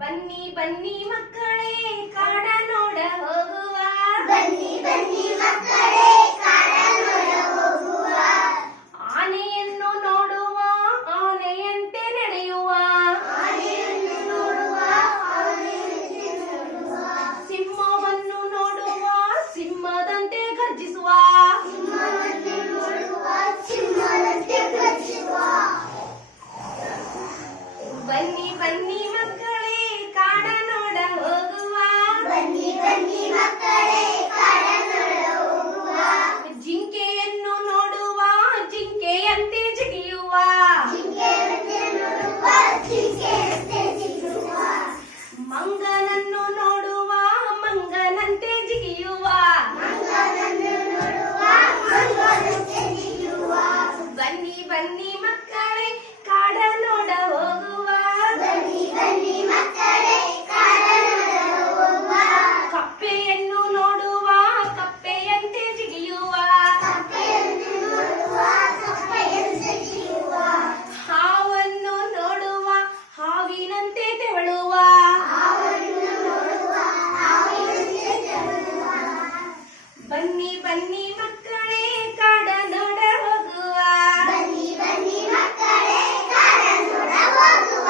ಬನ್ನಿ ಬನ್ನಿ ಮಕ್ಕಳೇ ಕಾಡ ನೋಡ ಹೋಗುವ. ಬನ್ನಿ ಬನ್ನಿ ಮಕ್ಕಳೇ ಕಾಡ ನೋಡ ಹೋಗುವ. ಆನೆಯನ್ನು ನೋಡುವ ಆನೆಯಂತೆ ನಡೆಯುವ. ಆನೆಯನ್ನು ನೋಡುವ ಆನೆಯಂತೆ ನಡೆಯುವ. ಸಿಂಹವನ್ನು ನೋಡುವ ಸಿಂಹದಂತೆ ಗರ್ಜಿಸುವ. ಸಿಂಹವನ್ನು ನೋಡುವ ಸಿಂಹದಂತೆ ಗರ್ಜಿಸುವ. ಬನ್ನಿ ಬನ್ನಿ ಮಕ್ಕಳೇ ಕಾಡ ನೋಡ ಹೋಗುವ. ಬನ್ನಿ ಬನ್ನಿ ಮಕ್ಕಳೇ ಕಾಡ ನೋಡ ಹೋಗುವ. ಜಿಂಕೆಯನ್ನು ನೋಡುವ ಜಿಂಕೆಯಂತೆ ಜಿಗಿಯುವ. ಜಿಂಕೆಯಂತೆ ನೋಡುವ ಜಿಂಕೆಯಂತೆ ಜಿಗಿಯುವ. ಮಂಗನನ್ನು ನೋಡುವ ಮಂಗನಂತೆ ಜಿಗಿಯುವ. ಮಂಗನನ್ನು ನೋಡುವ ಮಂಗನಂತೆ ಜಿಗಿಯುವ. ಬನ್ನಿ ಬನ್ನಿ ಮಕ್ಕಳೇ ಕಾಡ ನೋಡ ಹೋಗುವ. ಬನ್ನಿ ಬನ್ನಿ ಮಕ್ಕಳೇ ಕಾಡ ನೋಡ ಹೋಗುವ. ಕಪ್ಪೆಯನ್ನು ನೋಡುವ ಕಪ್ಪೆಯಂತೆ ಜಿಗಿಯುವ. ಕಪ್ಪೆಯನ್ನು ನೋಡುವ ಕಪ್ಪೆಯಂತೆ ಜಿಗಿಯುವ. ಹಾವನ್ನು ನೋಡುವ ಹಾವಿನಂತೆ ತೆವಳುವ. ಹಾವನ್ನು ನೋಡುವ ಹಾವಿನಂತೆ ತೆವಳುವ. ಬನ್ನಿ ಬನ್ನಿ ಮಕ್ಕಳೇ